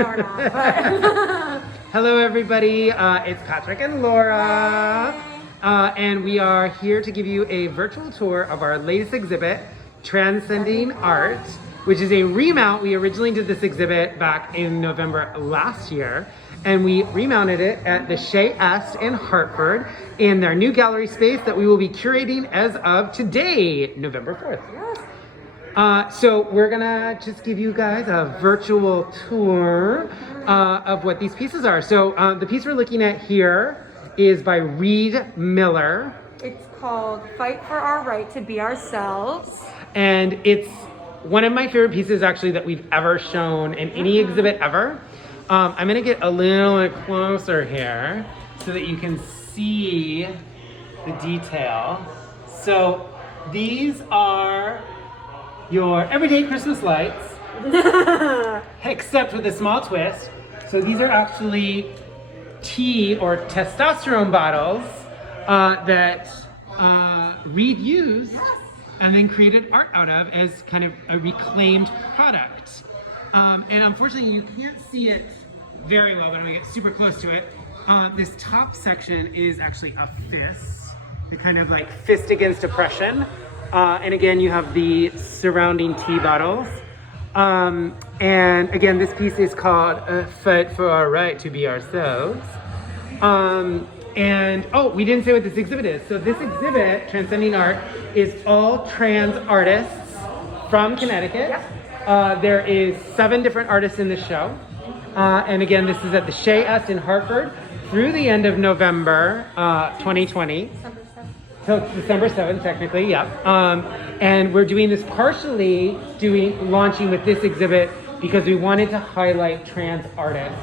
No, we're not. But Hello, everybody. It's Patrick and Laura. And we are here to give you a virtual tour of our latest exhibit, Trans-cending Art, which is a remount. We originally did this exhibit back in November last year, and we remounted it at the Shea Est in Hartford in their new gallery space that we will be curating as of today, November 4th. So we're gonna just give you guys a virtual tour of what these pieces are. So the piece we're looking at here is by Reed Miller. it's called Fight for Our Right to Be Ourselves. And it's one of my favorite pieces actually that we've ever shown in any exhibit ever. I'm gonna get a little bit closer here so that you can see the detail. So these are your everyday Christmas lights, except with a small twist. So these are actually tea or testosterone bottles that Reed used and then created art out of as kind of a reclaimed product. And unfortunately, you can't see it very well, but I'm gonna get super close to it. This top section is actually a fist, the kind of like fist against oppression. And again, you have the surrounding tea bottles. And again, this piece is called Fight for Our Right to Be Ourselves. And oh, we didn't say what this exhibit is. So this exhibit, Trans-cending Art, is all trans artists from Connecticut. There is 7 different artists in this show. And again, this is at the Shea Est in Hartford through the end of November 2020. Till December 7th, technically, yeah. And we're doing this partially launching with this exhibit because we wanted to highlight trans artists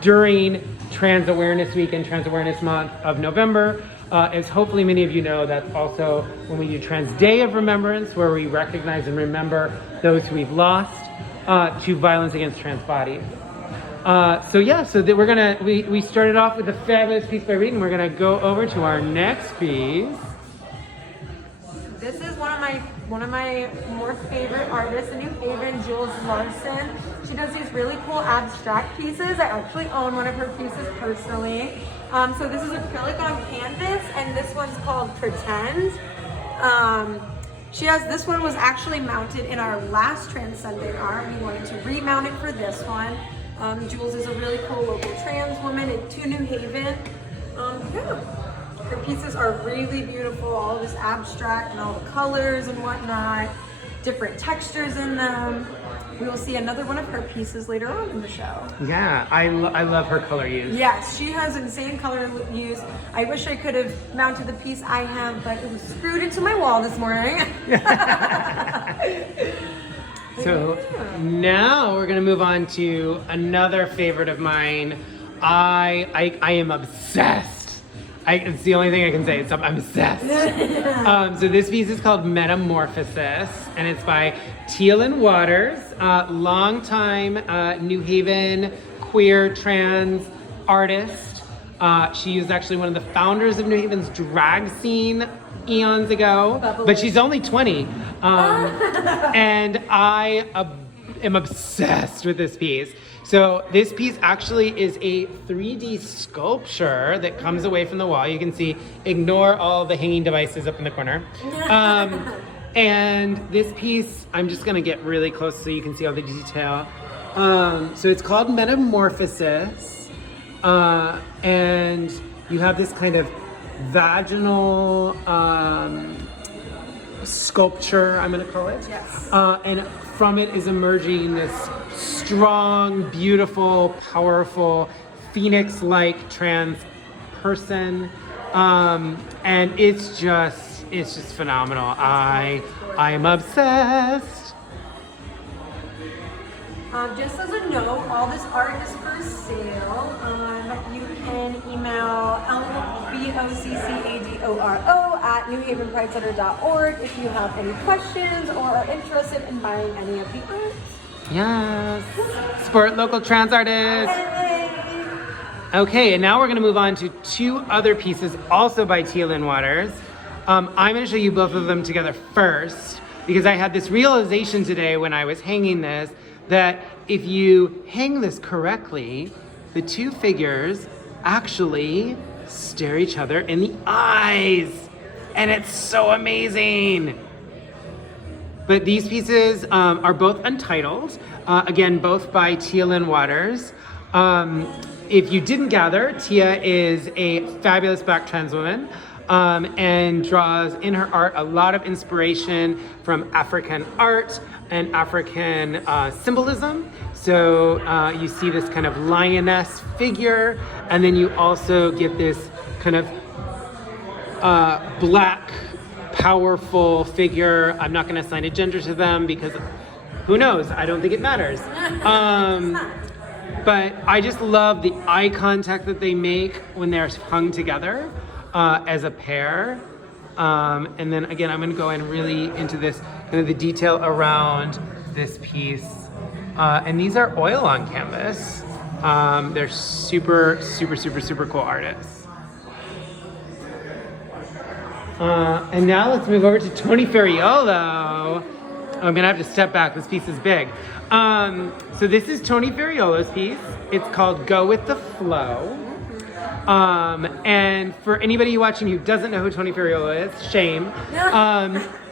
during Trans Awareness Week and Trans Awareness Month of November. As hopefully many of you know, that's also when we do Trans Day of Remembrance, where we recognize and remember those who we've lost to violence against trans bodies. So we started off with a fabulous piece by Reed, and we're gonna go over to our next piece. This is one of my more favorite artists in New Haven, Jules Larson. She does these really cool abstract pieces. I actually own one of her pieces personally. So this is acrylic on canvas, and this one's called Pretend. This one was actually mounted in our last Trans-cending Art. We wanted to remount it for this one. Jules is a really cool local trans woman to New Haven. Her pieces are really beautiful, all this abstract and all the colors and whatnot, different textures in them. We will see another one of her pieces later on in the show. Yeah, I love her color use. Yes, she has insane color use. I wish I could have mounted the piece I have, but it was screwed into my wall this morning. So now we're gonna move on to another favorite of mine. I am obsessed. It's the only thing I can say. I'm obsessed. So this piece is called Metamorphosis, and it's by Teal Waters, longtime New Haven queer trans artist. She was actually one of the founders of New Haven's drag scene eons ago, but she's only 20. And I am obsessed with this piece. So this piece actually is a 3D sculpture that comes away from the wall. You can see, ignore all the hanging devices up in the corner. And this piece, I'm just gonna get really close so you can see all the detail. So it's called Metamorphosis. And you have this kind of vaginal sculpture, I'm gonna call it. Yes. And from it is emerging this strong, beautiful, powerful, phoenix-like trans person. And it's just phenomenal. I am obsessed. Just as a note, all this art is for sale. You can email boccadoro@newhavenpridecenter.org if you have any questions or are interested in buying any of the art. Yes. Support local trans artists. Okay, and now we're gonna move on to 2 other pieces also by Teal Waters. I'm gonna show you both of them together first because I had this realization today when I was hanging this that if you hang this correctly, the two figures actually stare each other in the eyes. And it's so amazing. But these pieces are both untitled. Again, both by Tia Lynn Waters. If you didn't gather, Tia is a fabulous Black trans woman and draws in her art a lot of inspiration from African art and African symbolism. So you see this kind of lioness figure, and then you also get this kind of Black, powerful figure. I'm not going to assign a gender to them because who knows? I don't think it matters. But I just love the eye contact that they make when they're hung together as a pair. And then again, I'm going to go in really into this kind of the detail around this piece. And these are oil on canvas. They're super, super, super, super cool artists. And now let's move over to Tony Ferriolo. I'm gonna have to step back, this piece is big. So this is Tony Ferriolo's piece. It's called Go With The Flow. And for anybody watching who doesn't know who Tony Ferriolo is, shame.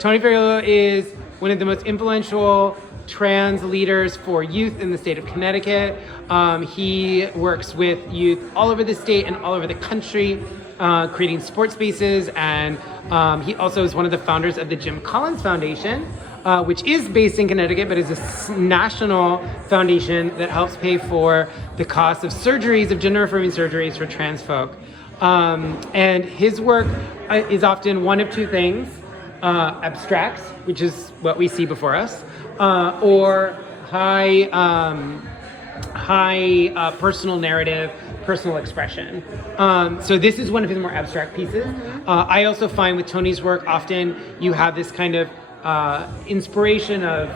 Tony Ferriolo is one of the most influential trans leaders for youth in the state of Connecticut. He works with youth all over the state and all over the country, creating sports spaces, and he also is one of the founders of the Jim Collins Foundation, which is based in Connecticut, but is a national foundation that helps pay for the cost of surgeries, of gender-affirming surgeries for trans folk. And his work is often one of two things: abstracts, which is what we see before us, or high personal narrative, personal expression. So this is one of his more abstract pieces. I also find with Tony's work, often you have this kind of inspiration of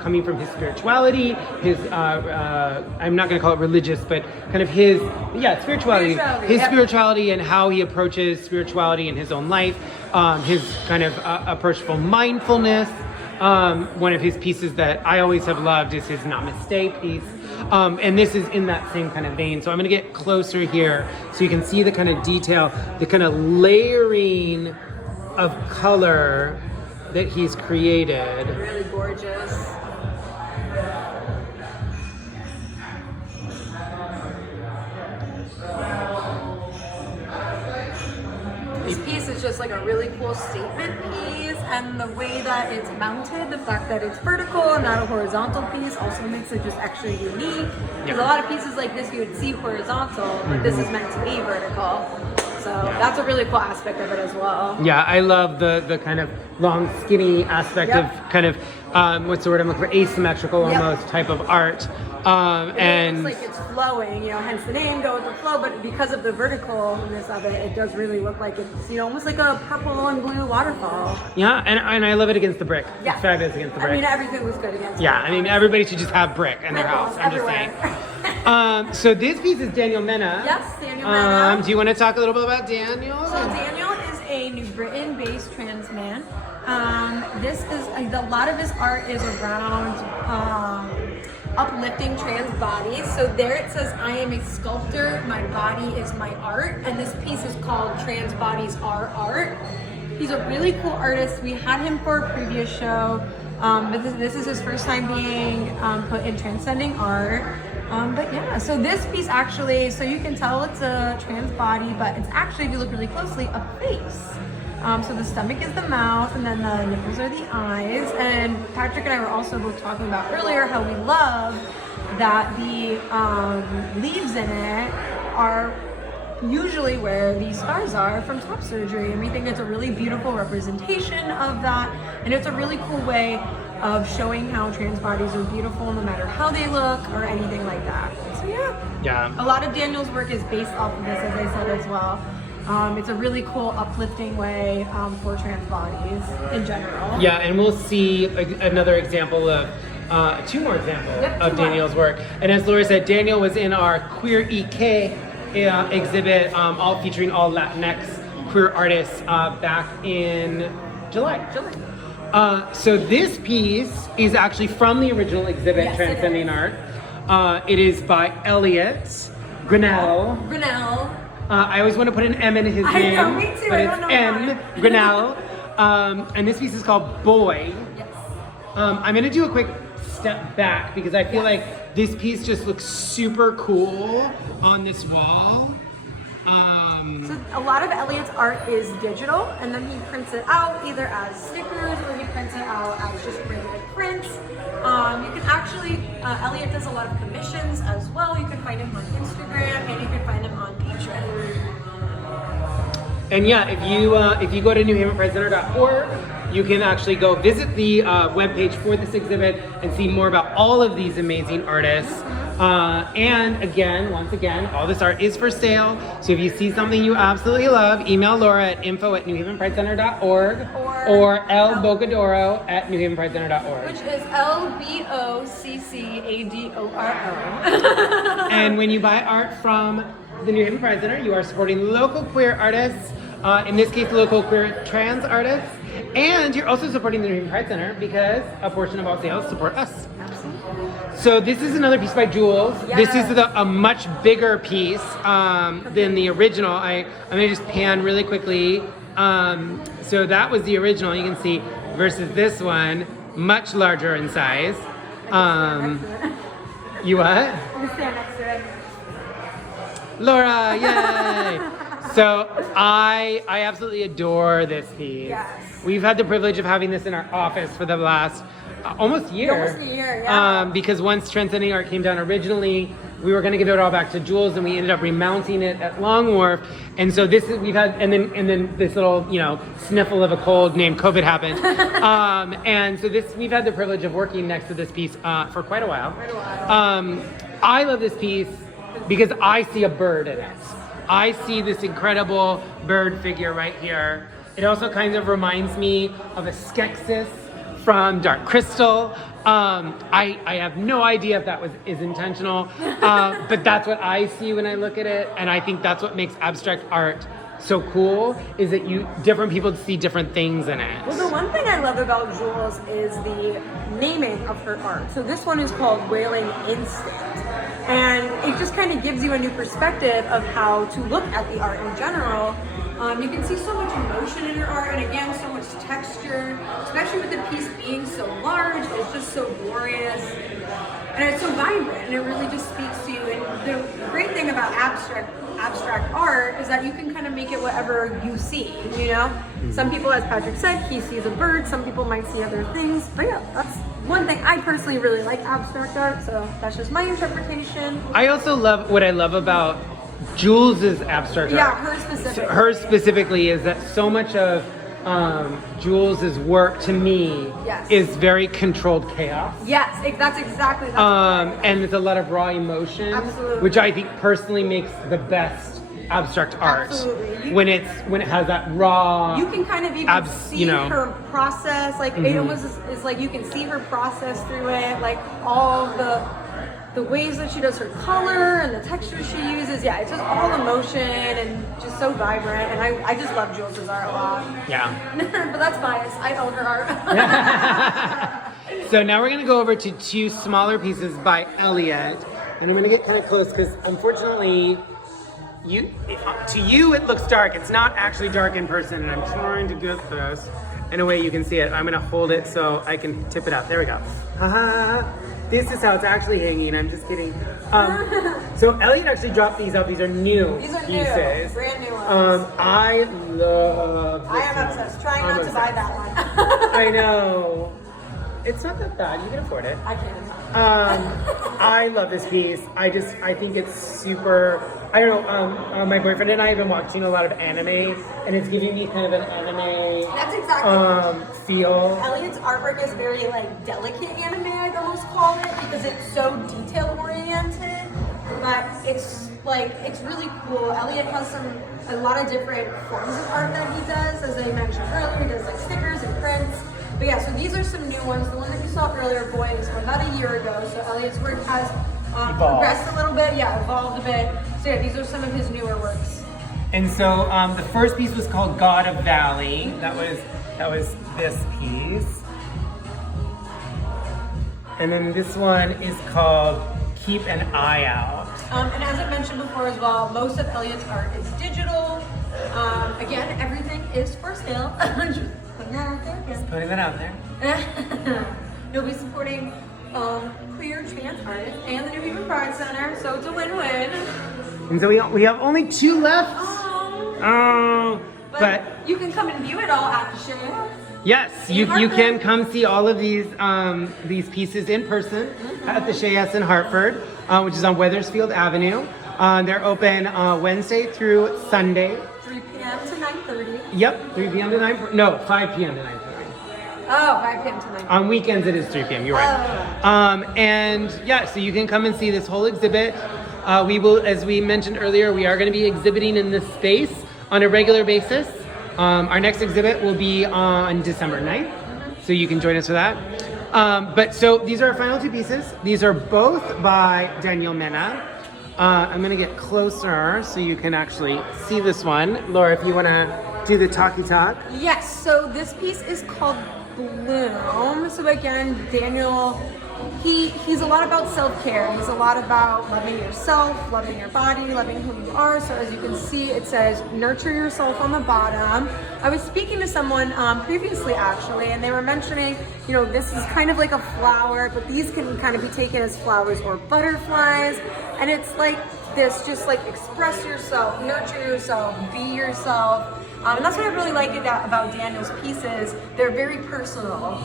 coming from his spirituality, his, I'm not gonna call it religious, but kind of his, spirituality. His spirituality and how he approaches spirituality in his own life, his kind of approachable mindfulness. One of his pieces that I always have loved is his Namaste piece. And this is in that same kind of vein. So I'm gonna get closer here so you can see the kind of detail, the kind of layering of color that he's created. Really gorgeous. This piece is just like a really cool statement piece, and the way that it's mounted, the fact that it's vertical and not a horizontal piece also makes it just extra unique. Because a lot of pieces like this you would see horizontal, but this is meant to be vertical. So that's a really cool aspect of it as well. Yeah, I love the kind of long, skinny aspect of kind of, what's the word I'm looking for, asymmetrical almost type of art. And it looks like it's flowing, hence the name, Go With The Flow, but because of the verticalness of it, it does really look like it's, almost like a purple and blue waterfall. Yeah, and I love it against the brick. Yeah. It's fabulous against the brick. I mean, everything was good against Yeah, brick. I mean, everybody should just have brick in their house, I'm just saying. So this piece is Daniel Mena. Yes, Daniel Mena. Do you want to talk a little bit about Daniel? So Daniel is a New Britain-based trans man. This is, a lot of his art is around uplifting trans bodies. So there it says, I am a sculptor, my body is my art. And this piece is called Trans Bodies Are Art. He's a really cool artist. We had him for a previous show. But this is his first time being put in Trans-cending Art. But yeah, so this piece actually, so you can tell it's a trans body, but it's actually, if you look really closely, a face. So the stomach is the mouth, and then the nipples are the eyes. And Patrick and I were also both talking about earlier how we love that the leaves in it are usually where the scars are from top surgery, and we think it's a really beautiful representation of that, and it's a really cool way of showing how trans bodies are beautiful no matter how they look or anything like that. So yeah, a lot of Daniel's work is based off of this, as I said as well. It's a really cool uplifting way for trans bodies in general. Yeah, and we'll see another example of two more examples of Daniel's work. And as Laura said, Daniel was in our Queer EK exhibit, all featuring all Latinx queer artists back in July. So this piece is actually from the original exhibit, Yes, Trans-cending Art. It is by Elliot Grinnell. Grinnell. I always want to put an M in his I name, know, me too. but I it's don't know N why. Grinnell. And this piece is called Boy. Yes. I'm gonna do a quick step back because I feel like this piece just looks super cool on this wall. So a lot of Elliot's art is digital, and then he prints it out either as stickers or he prints it out as just regular prints. You can actually, Elliot does a lot of commissions as well. You can find him on Instagram and you can find him on Pinterest. And yeah, if you go to newhavenpride.org, you can actually go visit the webpage for this exhibit and see more about all of these amazing artists. And again, once again, all this art is for sale. So if you see something you absolutely love, email Laura at info@newhavenpridecenter.org or lbocadoro@newhavenpridecenter.org. Which is LBOCCADORO. And when you buy art from the New Haven Pride Center, you are supporting local queer artists, in this case, local queer trans artists, and you're also supporting the New Haven Pride Center because a portion of all sales support us. Absolutely. So this is another piece by Jules. Yes. This is a much bigger piece than the original. I'm gonna just pan really quickly. So that was the original, you can see, versus this one, much larger in size. You what? I'm gonna stand next to it. Laura, yay! So I absolutely adore this piece. Yes. We've had the privilege of having this in our office for the last almost a year. Almost a year, yeah. Because once Trans-cending Art came down originally, we were going to give it all back to Jules, and we ended up remounting it at Long Wharf. And so this is we've had, and then this little sniffle of a cold named COVID happened. And so we've had the privilege of working next to this piece for quite a while. I love this piece because I see a bird in it. I see this incredible bird figure right here. It also kind of reminds me of a Skeksis from Dark Crystal. I have no idea if that is intentional, but that's what I see when I look at it, and I think that's what makes abstract art so cool, is that different people see different things in it. Well, the one thing I love about Jules is the naming of her art. So this one is called Wailing Instinct. And it just kind of gives you a new perspective of how to look at the art in general. You can see so much emotion in her art, and again, so much texture, especially with the piece being so large. It's just so glorious, and it's so vibrant, and it really just speaks to you. And the great thing about abstract art is that you can kind of make it whatever you see, Some people, as Patrick said, he sees a bird, some people might see other things, but yeah, that's one thing. I personally really like abstract art, so that's just my interpretation. I also love what I love about Jules's abstract art. Yeah, her specifically. Her specifically is that so much of Jules's work to me is very controlled chaos. Yes, that's exactly that. And it's a lot of raw emotion, Absolutely. which I think personally makes the best abstract art. Absolutely. When it has that raw. You can kind of even see her process. Like it almost is like you can see her process through it. Like all the ways that she does her color and the textures she uses. Yeah, it's just all emotion and just so vibrant. And I just love Jules's art a lot. Yeah. But that's biased. I own her art. So now we're gonna go over to two smaller pieces by Elliot, and I'm gonna get kind of close because unfortunately, to you it looks dark. It's not actually dark in person, and I'm trying to get this in a way you can see it. I'm gonna hold it so I can tip it out. There we go. Haha. This is how it's actually hanging. I'm just kidding. So Elliot actually dropped these out. These are new These are pieces. new, brand new ones. I love this I am one. obsessed. Trying I'm not to buy obsessed. that one. I know. It's not that bad. You can afford it. I can't. I love this piece. I think it's super. I don't know. My boyfriend and I have been watching a lot of anime, and it's giving me kind of an anime That's exactly. feel. Elliot's artwork is very delicate anime, I'd almost call it, because it's so detail oriented. But it's really cool. Elliot has a lot of different forms of art that he does. As I mentioned earlier, he does stickers and prints. But yeah, so these are some new ones. The one that you saw earlier, Boy, was from about a year ago. So Elliot's work has progressed a little bit, evolved a bit. So yeah, these are some of his newer works. And so the first piece was called God of Valley. That was this piece. And then this one is called Keep an Eye Out. And as I mentioned before as well, most of Elliot's art is digital. Again, everything is for sale. Just putting that out there again. Putting that out there. You'll be supporting queer trans artists and the New Haven Pride Center, so it's a win-win. And so we have only 2 left. Oh. But you can come and view it all at the show. Yes, you can come see all of these pieces in person at the Shea S in Hartford, which is on Wethersfield Avenue. They're open Wednesday through Sunday. 3 p.m. to 9:30. Yep, 3 p.m. to 9. No, 5 p.m. to 9:30. Oh, 5 p.m. to 9:30. On weekends it is 3 p.m. You're right. And yeah, so you can come and see this whole exhibit. We will, as we mentioned earlier, we are going to be exhibiting in this space on a regular basis. Our next exhibit will be on December 9th, so you can join us for that. But so these are our final 2 pieces. These are both by Daniel Mena. I'm gonna get closer so you can actually see this one. Laura, if you wanna do the talkie talk. Yes, so this piece is called Bloom. So again, Daniel, he's a lot about self-care. He's a lot about loving yourself, loving your body, loving who you are. So as you can see, it says nurture yourself on the bottom. I was speaking to someone previously actually, and they were mentioning, this is kind of like a flower, but these can kind of be taken as flowers or butterflies. And it's like this, just like express yourself, nurture yourself, be yourself. And that's what I really like about Daniel's pieces. They're very personal.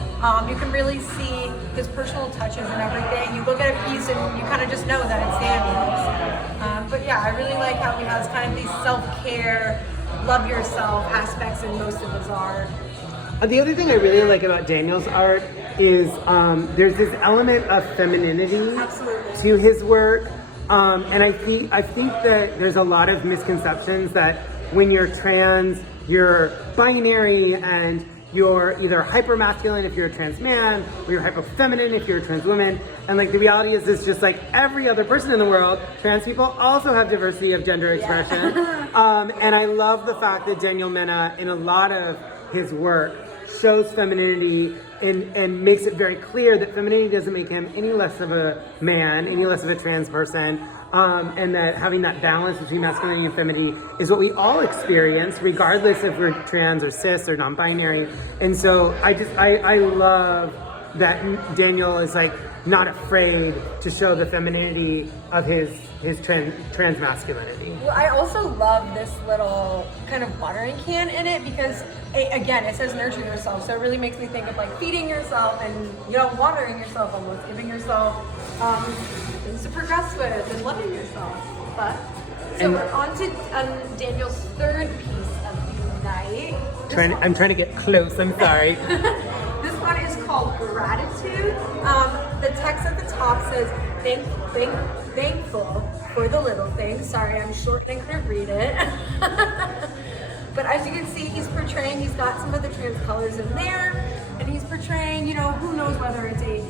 You can really see his personal touches and everything. You look at a piece and you kind of just know that it's Daniel's. But yeah, I really like how he has kind of these self-care, love yourself aspects in most of his art. The other thing I really like about Daniel's art is there's this element of femininity to his work. And I think that there's a lot of misconceptions that when you're trans, you're binary and you're either hyper-masculine if you're a trans man, or you're hyper-feminine if you're a trans woman. And like the reality is it's just like every other person in the world, trans people also have diversity of gender expression. And I love the fact that Daniel Mena, in a lot of his work, shows femininity and makes it very clear that femininity doesn't make him any less of a man, any less of a trans person, and that having that balance between masculinity and femininity is what we all experience, regardless if we're trans or cis or non-binary. And so I love that Daniel is like not afraid to show the femininity of his trans masculinity. Well, I also love this little kind of watering can in it because, again, it says nurture yourself, so it really makes me think of like feeding yourself and watering yourself, almost giving yourself things to progress with and loving yourself. So we're on to Daniel's 3rd piece of the night. I'm trying to get close. I'm sorry. This one is called Gratitude. The text at the top says, thankful for the little things. Sorry, I'm short and couldn't read it. But as you can see, he's got some of the trans colors in there, and he's portraying, who knows whether it's a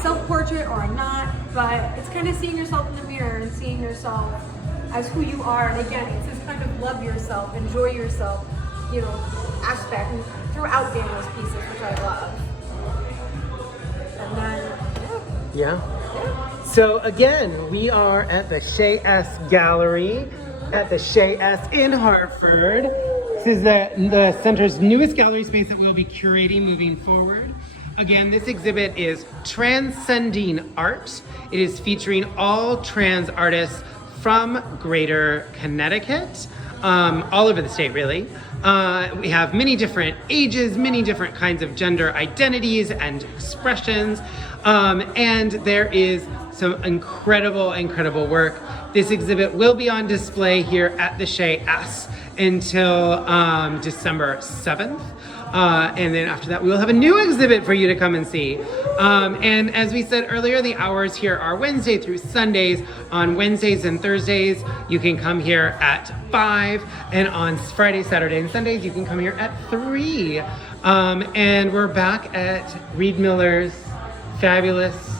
self-portrait or not, but it's kind of seeing yourself in the mirror and seeing yourself as who you are. And again, it's this kind of love yourself, enjoy yourself, aspect throughout Daniel's pieces, which I love. And then, yeah. So again, we are at the Shea S Gallery at the Shea S in Hartford. This is the center's newest gallery space that we'll be curating moving forward. Again, this exhibit is Trans-cending Art. It is featuring all trans artists from Greater Connecticut, all over the state really. We have many different ages, many different kinds of gender identities and expressions, and there is some incredible work. This exhibit will be on display here at the Shea S until December 7th. And then after that, we will have a new exhibit for you to come and see. And as we said earlier, the hours here are Wednesday through Sundays. On Wednesdays and Thursdays, you can come here at 5. And on Friday, Saturday, and Sundays, you can come here at 3. And we're back at Reed Miller's fabulous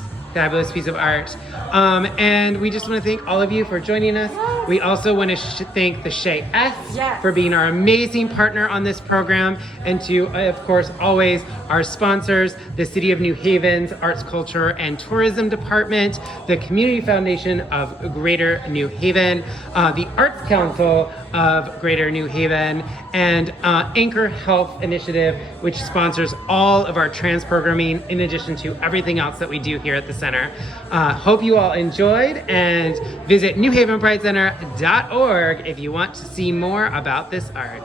piece of art. And we just want to thank all of you for joining us We also want to thank the Shay S Yes. for being our amazing partner on this program, and to, of course, always our sponsors, the City of New Haven's Arts, Culture, and Tourism Department, the Community Foundation of Greater New Haven, the Arts Council of Greater New Haven, and Anchor Health Initiative, which sponsors all of our trans programming in addition to everything else that we do here at the center. Hope you all enjoyed, and visit newhavenpridecenter.org if you want to see more about this art.